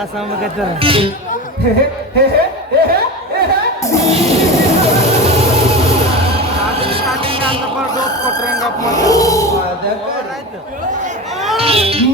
ತ್ರಾಸ ಆಗ್ಬೇಕೈತಾರ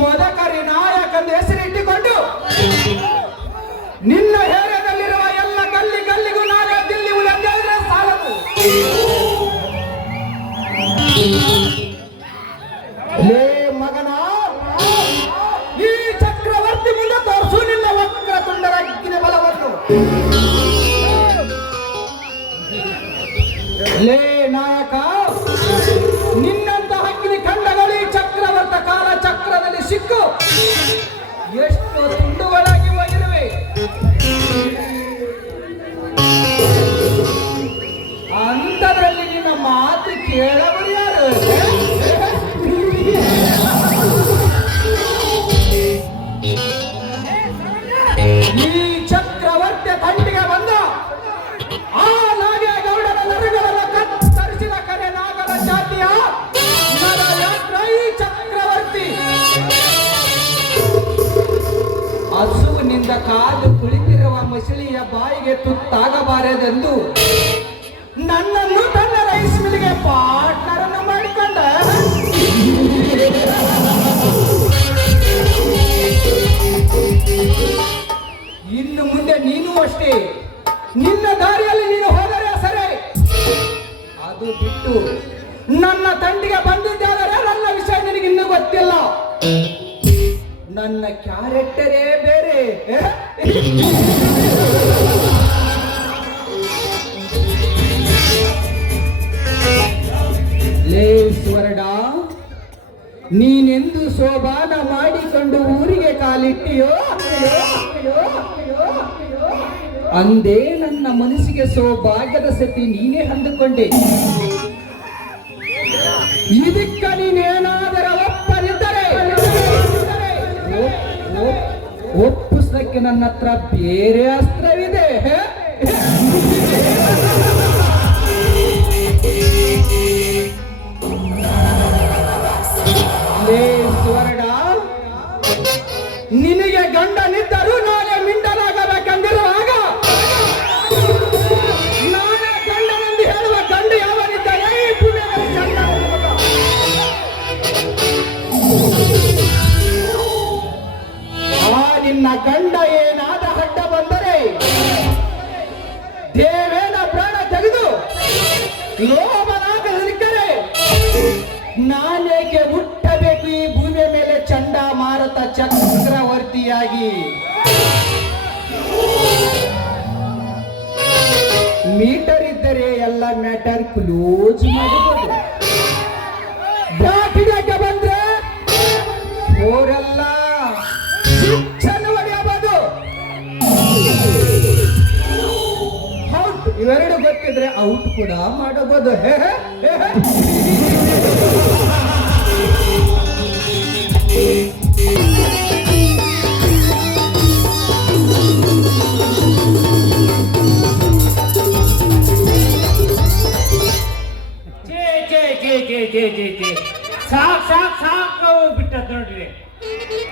ಮೊದಕರಿ ನಾಯಕನ ಹೆಸರಿಟ್ಟುಕೊಂಡು ನಿನ್ನ ಹೇರದಲ್ಲಿರುವ ಎಲ್ಲ ಗಲ್ಲಿ ಗಲ್ಲಿಗೂ ನಾಗ ದಿಲ್ಲಿ ಉಳಿದ್ರೆ ಸಾಲದು. ಲೇ ಮಗನ, ಈ ಚಕ್ರವರ್ತಿ ಮುಂದೆ ತೋರಿಸು ನಿನ್ನ ವಕ್ರ ತುಂಡರ ಅಗ್ನಿ ಬಲವನ್ನು. ಲೇ ನಾಯಕ, ನಿನ್ನಂತ ಅಗ್ನಿ ಖಂಡಗಳು ಈ ಚಕ್ರವರ್ತ ಕಾಲ ಚಕ್ರದಲ್ಲಿ ಸಿಕ್ಕು ಎಷ್ಟು ತುಂಡುಗಳಾಗಿ ಹೋಗಿರುವೆ. ಅಂಥದ್ರಲ್ಲಿ ನಿನ್ನ ಮಾತು ಕೇಳಬರು ಯಾರು? ಈ ಚಕ್ರವರ್ತಿ ತಂಡಿಗೆ ಬಂದ ಆ ನಾಗೇಗೌಡರ ನರಗಳೆಲ್ಲ ಕತ್ತರಿಸಿದ ಕರೆ ನಾಗರ ಜಾತಿಯ ನರಯಾತ್ರ ಈ ಚಕ್ರವರ್ತಿ ಹಸುವಿನಿಂದ ಕಾದು ಕುಳಿತಿರುವ ಮಸಳಿಯ ಬಾಯಿಗೆ ತುತ್ತಾಗಬಾರದೆಂದು ನನ್ನನ್ನು ತನ್ನ ರೈಸ್ ಮಿಲ್ಗೆ ಪಾರ್ಟ್ನರ್ ಅನ್ನು ಮಾಡಿಕೊಂಡ. ಇನ್ನು ಮುಂದೆ ನೀನು ಅಷ್ಟೇ, ನಿನ್ನ ದಾರಿಯಲ್ಲಿ ನೀನು ಹೋದರೆ ಸರಿ, ಅದು ಬಿಟ್ಟು ನನ್ನ ತಂಡಿಗೆ ಬಂದಿದ್ದಾದರೆ ನನ್ನ ವಿಷಯ ನಿನಗೆ ಇನ್ನೂ ಗೊತ್ತಿಲ್ಲ. ನನ್ನ ಕ್ಯಾರೆಕ್ಟರೇ ಬೇರೆ. ಲೇ ಸ್ವರ್ಣ, ನೀನೆಂದು ಸೋಬಾನ ಮಾಡಿಕೊಂಡು ಊರಿಗೆ ಕಾಲಿಟ್ಟಿಯೋ ಅಂದೇ ನನ್ನ ಮನಸ್ಸಿಗೆ ಸೌಭಾಗ್ಯದ ಸತಿ ನೀನೇ ಅಂದುಕೊಂಡೆ. ಇದಕ್ಕ ನೀನೇನಾದರ ಒಪ್ಪದಿದ್ದರೆ ಒಪ್ಪಿಸಕ್ಕೆ ನನ್ನ ಹತ್ರ ಬೇರೆ ಅಸ್ತ್ರವಿದೆ. ಲೇ ಸ್ವರ್ಣ, ನಿನಗೆ ಗಂಡನಿದ್ದರೂ ನಾನೇ ಮಿಂಡಲಾಗಬೇಕೆಂದಿರುವಾಗ ನಾನೇ ಗಂಡನೆಂದು ಹೇಳುವ ಗಂಡ ಯಾವನಿದ್ದರೆ ಈ ಭೂಮಿಯಲ್ಲಿ ಗಂಡ. ನಿನ್ನ ಗಂಡ ಏನಾದ ಅಡ್ಡ ಬಂದರೆ ದೇವೇನ ಪ್ರಾಣ ತೆಗೆದು ಲೋಭನಾಗಲಿಕ್ಕರೆ ನಾನೇಕೆ ಹುಟ್ಟಬೇಕು ಈ ಭೂಮಿಯ ಮೇಲೆ ಚಂಡಮಾರುತ ಚಕ್ರವರ್ತಿಯಾಗಿ? ಮೀಟರ್ ಇದ್ದರೆ ಎಲ್ಲ ಮ್ಯಾಟರ್ ಕ್ಲೋಸ್ ಮಾಡಬಹುದು. ದಾಟಿಡಕ್ಕೆ ಬಂದ್ರೆ ಅವರೆಲ್ಲ ಶಿಕ್ಷಣ ಹೊಡೆಯಬಹುದು. ಔಟ್ ಇವೆರಡು ಗೊತ್ತಿದ್ರೆ ಔಟ್ ಕೂಡ ಮಾಡಬಹುದು. ಸಾಕು ಬಿಟ್ಟದ್ ನೋಡ್ರಿ.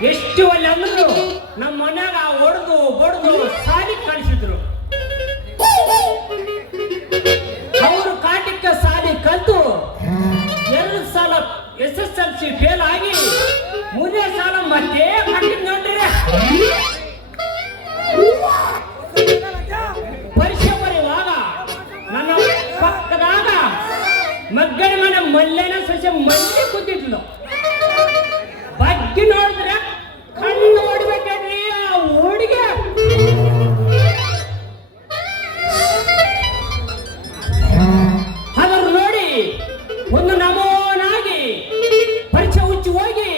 ಎಷ್ಟು ಒಳ್ಳೆ ಅಂದ್ರು ನಮ್ಮ ಮನ್ಯಾಗ ಹೊಡೆದು ಬಡ್ದು ಸಾಲಿ ಕಳಿಸಿದ್ರು. ಅವರು ಕಾಟಿಕ ಸಾಲಿ ಕಲ್ತು 2 ಸಲ SSLC ಫೇಲ್ ಆಗಿ 3ನೇ ಸಾಲ ಮತ್ತೆ ಕಟ್ಟಿದ್ ನೋಡ್ರಿ. ಪರೀಕ್ಷೆ ಬರೆಯುವಾಗ ನನ್ನ ಪಕ್ಕದಾಗ ಮಗ್ಗಡಿ ಮನೆ ಮಲ್ಲೇನ ಸಸ್ಯ ಮಲ್ಲಿ ಕೂತಿದ್ಲು. ಬಗ್ಗೆ ನೋಡಿದ್ರೆ ಕಣ್ಣು ನೋಡ್ಬೇಕೇನ್ರಿ ಆ ಹುಡುಗಿ. ಅದರ ನೋಡಿ ಒಂದು ನಮೂನಾಗಿ ಪರೀಕ್ಷೆ ಹುಚ್ಚಿ ಹೋಗಿ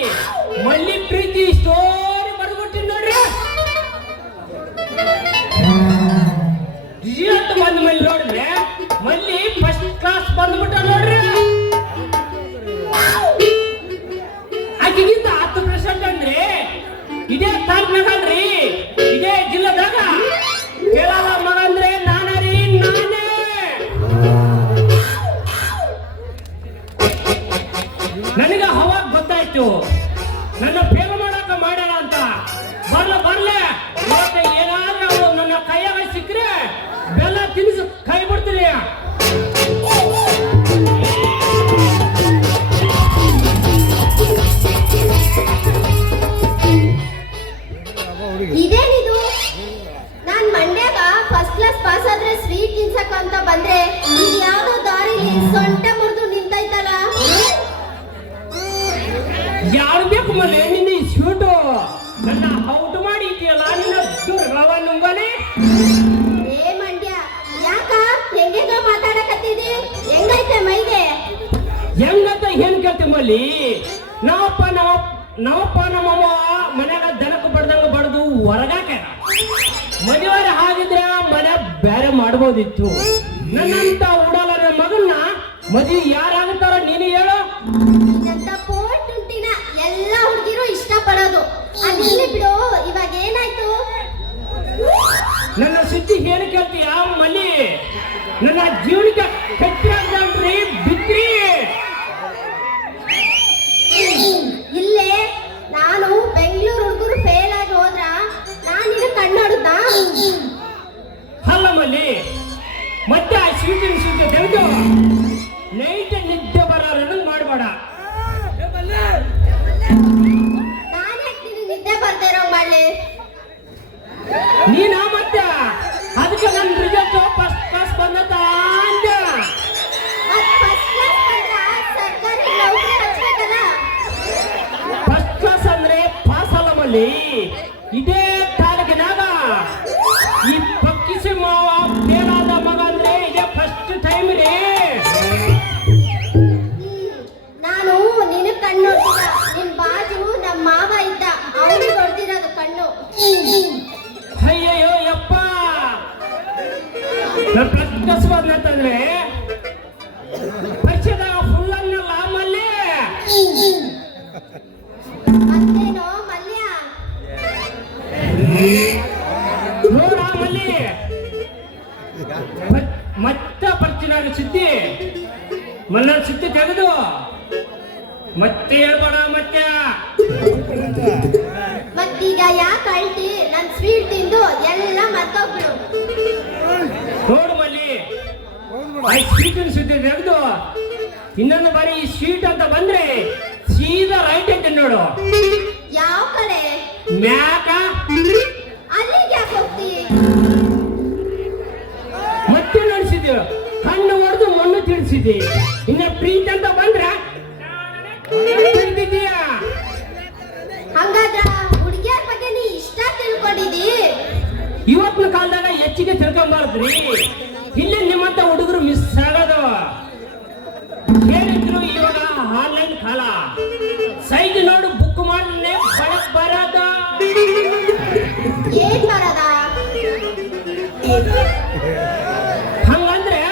ಮಲ್ಲಿ ಪ್ರೀತಿ ಸ್ಟೋರಿ ಬರ್ಬಿಟ್ಟು ನೋಡ್ರಿ. ಇವತ್ತು ಬಂದ ಮೇಲೆ ನೋಡಿದ್ರೆ ಮಲ್ಲಿ ಫಸ್ಟ್ ಕ್ಲಾಸ್ ಬಂದ್ಬಿಟ್ಟ ನೋಡ್ರಿ. ಆಕೆಗಿಂತ 10% ಅಂದ್ರೆ ಇದೇ ತಾಲೂಕ್ನಾಗಲ್ರಿ, ಇದೇ ಜಿಲ್ಲೆದಾಗ ಕೇಳಲ್ಲ ಮಗ ಅಂದ್ರೆ ನಾನೇ. ನನಗ ಅವಾಗ ಗೊತ್ತಾಯ್ತು ನನ್ನ ಫೇಲ್ ಮಾಡಕ ಮಾಡ್ಯಾಳ ಅಂತ. ಬರ್ಲೆ ಕೈಯಾಗ ಸಿಕ್ಕರೆ ಬೆಲ್ಲ ತಿನ್ನಿಸಿ ಕೈ ಬಿಡ್ತೀರಿ. ಇದೇನಿದು? ನಾನ್ ಮಂಡ್ಯಾಗ ಫಸ್ಟ್ ಕ್ಲಾಸ್ ಪಾಸ್ ಆದ್ರೆ ಸ್ವೀಟ್ ತಿನ್ಸಕ್ ಅಂತ ಬಂದ್ರೆ ಈಗ ಯಾವ್ದೋ ದಾರಿಲಿ ಸೊಂಟ ಮುರಿದು ನಿಂತೈತಲ್ಲ. ಯಾರು ಬೇಕು ಮನೆ ನಿನ್ನ ಈ ಸ್ವೀಟು ನನ್ನ ಔಟ್ ಮಾಡಿ ಇದೆಯಲ್ಲ ನಿನ್ನ ದುರ್ಗವ ನುಂಗನೆ. ಏ ಮಂಡ್ಯ, ಯಾಕ ಹೆಂಗೆಗ ಮಾತಾಡಕತ್ತಿದಿ? ಹೆಂಗೈತೆ ಮೈಗೆ? ಹೆಂಗಂತ ಏನ್ ಕೇಳ್ತೀವಿ ಮಲ್ಲಿ? ನಾವಪ್ಪ ನಮ್ಮಮ್ಮ ಮನ್ಯಾಗ ದನಕ್ಕೆ ಬಡ್ದಂಗ ಬಡ್ದು ಹೊರಗಾಕ ಮದುವೆ ಹಾಗಿದ್ರೆ ಮನೆ ಬೇರೆ ಮಾಡ್ಬೋದಿತ್ತು. ನನ್ನಂತ ಉಡಾಲ ನನ್ನ ಮಗನ್ನ ಮದುವೆ ಯಾರಾಗುತ್ತಾರ ನೀನು ಹೇಳು? ಇದಂತ ಪೋಟ್ ಉಂಟಿನ ಎಲ್ಲ ಹುಡುಗಿರು ಇಷ್ಟ ಪಡೋದು. ಅದಿಲ್ಲಿ ಬಿಡು, ಇವಾಗ ಏನಾಯ್ತು? ನನ್ನ ಸುದ್ದಿ ಏನು ಕೇಳ್ತೀಯ ಮಲ್ಲಿ? ನನ್ನ ಜೀವನಕ್ಕೆ ಕಟ್ಟಿದ್ರಿ ಬಿದ್ರಿ. ಇಲ್ಲೇ ನಾನು ಬೆಂಗಳೂರು ಹುಡುಗರು ಫೇಲ್ ಆಗಿ ಹೋದ್ರ ನಾನಿನ ಕಣ್ಣಾಡುತ್ತಾ? ಅಲ್ಲ ಮಲ್ಲಿ, ಮತ್ತೆ ಆ ಸ್ವೀಟಿನ ಸುದ್ದಿ ತೆಗೆದು ನೈಟ್ ನಿದ್ದೆ ಬರೋದನ್ನ ಮಾಡಬೇಡ. ನಾನೇ ನಿದ್ದೆ ಬರ್ದಿರೋ ಮಾಡಿ ನೀನ ಮತ್ತೆ ಅದಕ್ಕೆ ನನ್ನ ರಿಸಲ್ಟ್ ಫಸ್ಟ್ ಕ್ಲಾಸ್ ಬಂದತ ಅಂದೆ. ಸರ್ಕಾರಿ ನೌಕರಿ ಹಚ್ಬೇಕಲ್ಲ. ಫಸ್ಟ್ ಕ್ಲಾಸ್ ಅಂದ್ರೆ ಪಾಸ್ ಅಲ್ಲ ಮಲ್ಲಿ. ಇದೇ ತಾಲೂಕಿನಾಗ ಈ ಪಕ್ಕಿಸಿ ಮಾವ ಬೇಡಾದ ಮಗ ಅಂದ್ರೆ ಇದೇ ಫಸ್ಟ್ ಟೈಮ್ ರೀ. ನಾನು ನಿನ್ನ ಕಣ್ಣು ನೋಡ್ತಿಲ್ಲ, ನಿನ್ ಬಾಜು ನಮ್ಮ ಮಾವ ಇದ್ದ, ಅವನಿಗೆ ಹೊಡ್ದಿರೋದು ಕಣ್ಣು. ಅಯ್ಯಯ್ಯೋ ಯಪ್ಪ, ನಾನು ಫಸ್ಟ್ ಕ್ಲಾಸ್ ಬಂದಂತಂದ್ರೆ ಪರೀಕ್ಷೆದಾಗ ಫುಲ್ ಅನ್ನಲ್ಲ ಮಲ್ಲಿ. ಮತ್ತೇನೋ ಮಲ್ಯ? ನೋಡ ಮಲ್ಲಿ, ಮತ್ತೆ ಪರೀಕ್ಷೆದಾಗ ಸುದ್ದಿ ಮಲ್ಲ ಸುದ್ದಿ ತೆಗೆದು ಮತ್ತೆ ಹೇಳ್ಬೇಡ ಮತ್ತೆ. ಮತ್ತೀಗ ಯಾಕೆ ಅಳ್ತಿ? ನನ್ ಸ್ವೀಟ್ ತಿಂದು ಎಲ್ಲ ಮರ್ತೋಗ್ಬಿಡು. ನೋಡು ಮಲ್ಲಿ, ಸ್ವೀಟಿನ ಸುದ್ದಿ ತೆಗೆದು ಇನ್ನೊಂದು ಬಾರಿ ಈ ಸ್ವೀಟ್ ಅಂತ ಬಂದ್ರೆ ಸೀದಾ ರೈಟ್ ಐತೆ ನೋಡು. ಯಾವ ಕಡೆ? ಮ್ಯಾಕ ಅಲ್ಲಿಗೆ ಯಾಕೆ ಹೋಗ್ತಿ? ಮತ್ತೆ ನಡೆಸಿದ್ಯು, ಕಣ್ಣು ಹೊಡೆದು ಮಣ್ಣು ತಿಳಿಸಿದ್ದಿ. ಇನ್ನ ಪ್ರೀತಿ ಅಂತ ಬಂದ್ರೆ ತಿಳಿದಿದ್ದೀಯಾ? ಹಂಗಾದ್ರ ಹುಡುಗಿಯರ ಬಗ್ಗೆ ನೀ ಇಷ್ಟ ತಿಳ್ಕೊಂಡಿದಿ? ಇವತ್ತಿನ ಕಾಲದಾಗ ಹೆಚ್ಚಿಗೆ ತಿಳ್ಕೊಂಬಾರ್ದ್ರಿ. ಇಲ್ಲಿ ನಿಮ್ಮಂತ ಹುಡುಗರು ಮಿಸ್ ಆಗೋದು. ಏನಿದ್ರು ಇವಾಗ ಆನ್ಲೈನ್ ಕಾಲ. ಸೈಜ್ ನೋಡು ಬುಕ್ ಮಾಡಿದ್ರೆ ಬಡಕ್ ಬರೋದ. ಏನ್ ಬರದ? ಹಂಗಂದ್ರೆ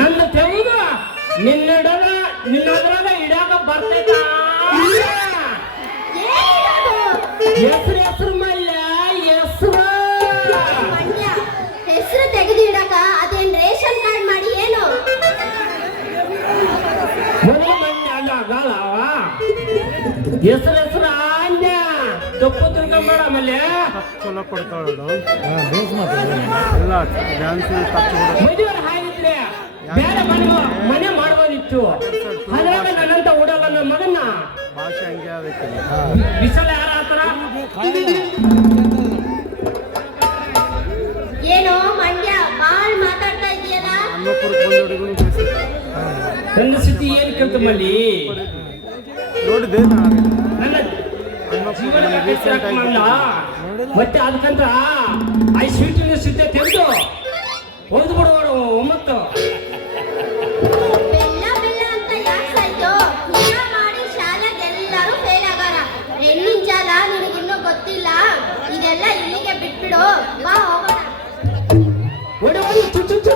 ನನ್ನ ತೆಗೆದು ನಿನ್ನದ್ರಾಗ ಇಡಾಕ ಬರ್ತೈತ. ಹೆಸರು ಮಲ್ಲ ಹೆಸರು ಮಂಡ್ಯ, ಹೆಸರು ತೆಗೆದು ಇಡಕ ಅದೇನ್ ರೇಷನ್ ಕಾರ್ಡ್ ಮಾಡಿ ಏನು? ಮೊದಲು ಮಂದಿ ಅಲ್ಲ ಗಾಳವ ಹೆಸರು ಆನ್ಯ ತಪ್ಪು ತಿಳ್ಕೊಂಬೇಡ. ಆಮೇಲೆ ಚಲೋ ಕೊಡ್ತಾಳ ಎಲ್ಲ ಡ್ಯಾನ್ಸ್ ಮದುವೆ ಹಾಗಿದ್ರೆ ಬೇರೆ ಮನೆ ಮಾಡ್ಬೋದಿತ್ತು. ಅದ್ರಾಗ ನನ್ನಂತ ಓಡಲ್ಲ ನನ್ನ ಮಗನ್ನ ಭಾಷೆ ಹಂಗೆ ಆಗೈತೆ. ಬಿಸಲ ಯಾರ ಹತ್ರ ಏನೋ ಮಂಡ್ಯ ಬಾಳ್ ಮಾತಾಡ್ತಾ ಇದೆಯಲ್ಲ? ಅನ್ನಪುರಕ್ಕೆ ಬಂದು ಹುಡುಗನು ನನ್ನ ಸ್ಥಿತಿ ಏನು ಕೇಳ್ತು ಮಲ್ಲಿ? ನೋಡಿದೆ ನನ್ನ ಜೀವನ ಮತ್ತೆ ಅದಕ್ಕಂತ ಐ ಸ್ವೀಟಿನ ಸ್ಥಿತಿ ತೆಗೆದು ಓದ್ ಬಿಡುವರು ಒಮ್ಮತ್ತು. ಬೆಲ್ಲ ಬೆಲ್ಲ ಅಂತ ಯಾಕೆ ಸಾಯ್ತು? ಪೂಜಾ ಮಾಡಿ ಶಾಲೆಗೆ ಎಲ್ಲರೂ ಫೇಲ್ ಆಗಾರ. ಹೆಣ್ಣಿನ ಜಾಲ ನಿನಗಿನ್ನೂ ಗೊತ್ತಿಲ್ಲ. ಇದೆಲ್ಲ ಇಲ್ಲಿಗೆ ಬಿಟ್ಬಿಡು, ಬಾ ಹೋಗೋಣ. ಒಡೆ ಚುಚ್ಚು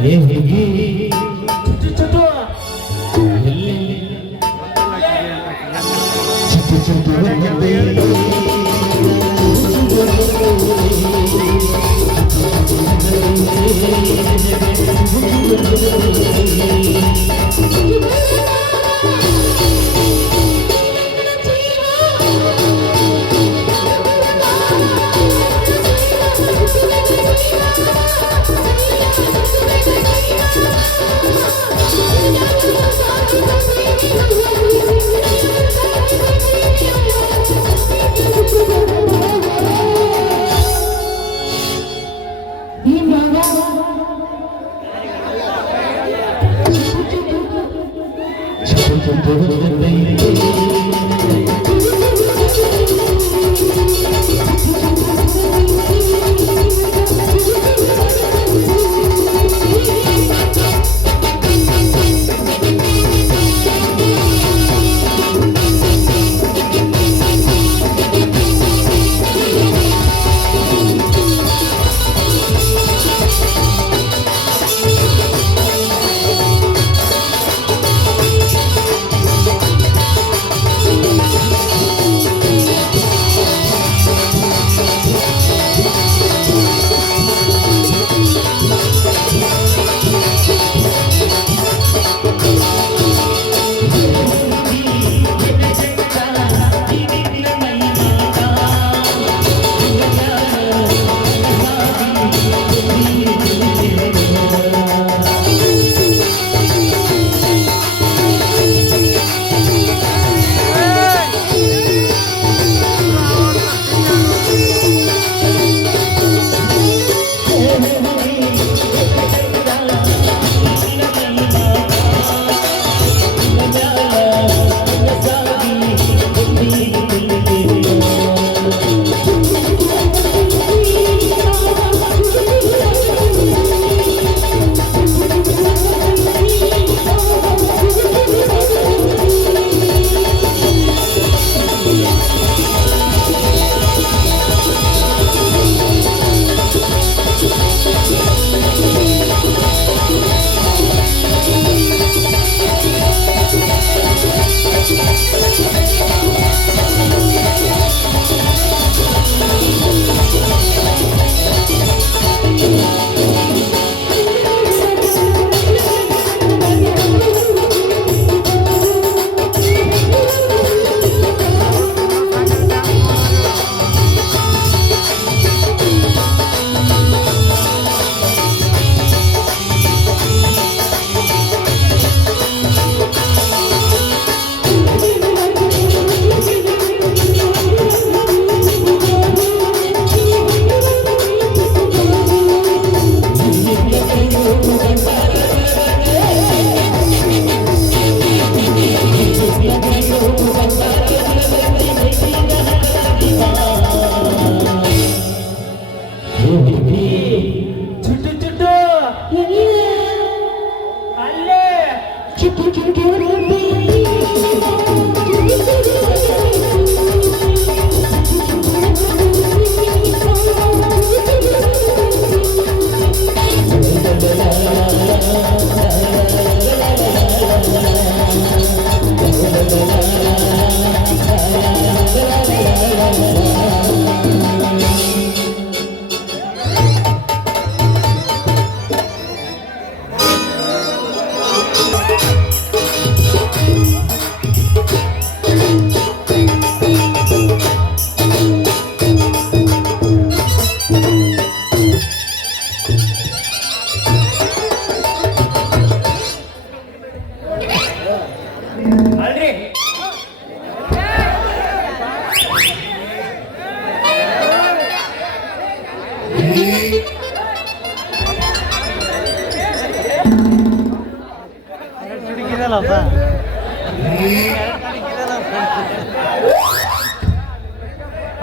ಏ ಹುಡುಗಿ ಚುಟ್ಟು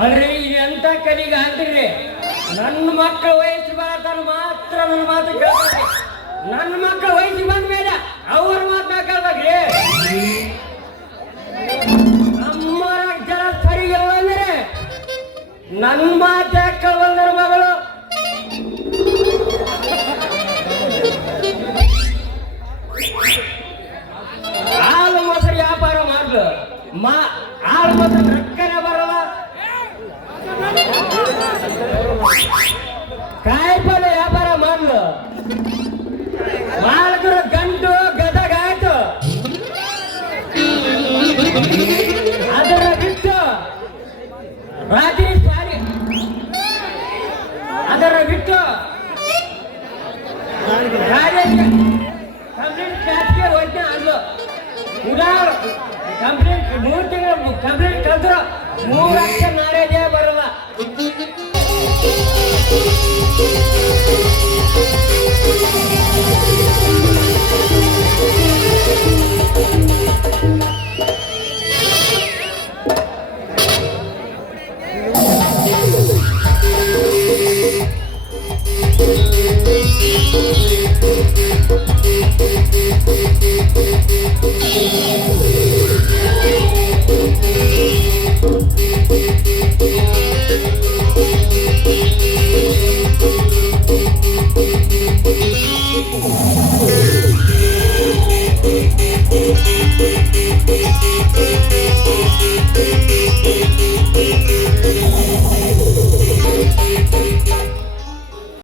ಅಲ್ರಿ ಎಂತ ಕಲಿಗೆ ಅಂತೀರಿ? ನನ್ನ ಮಕ್ಕಳ ವಯಸ್ಸು ಬರತಾನ ಮಾತ್ರ ನನ್ನ ಮಾತು ಕೇಳ್ತಾರೆ. ನನ್ನ ಮಕ್ಕಳ ವಯಸ್ಸು ಬಂದ ಮೇಲೆ ಅವ್ರ ಮಾತನ್ನ ಕೇಳ್ಬೇಕ್ರಿ. ನಮ್ಮರ ಜನ ಸರಿಗೆ ಅಂದ್ರೆ ನನ್ನ ಮಾತು ಕೇಳಬಂದ್ರ ಮಗಳು ಮೂರಕ್ಷರ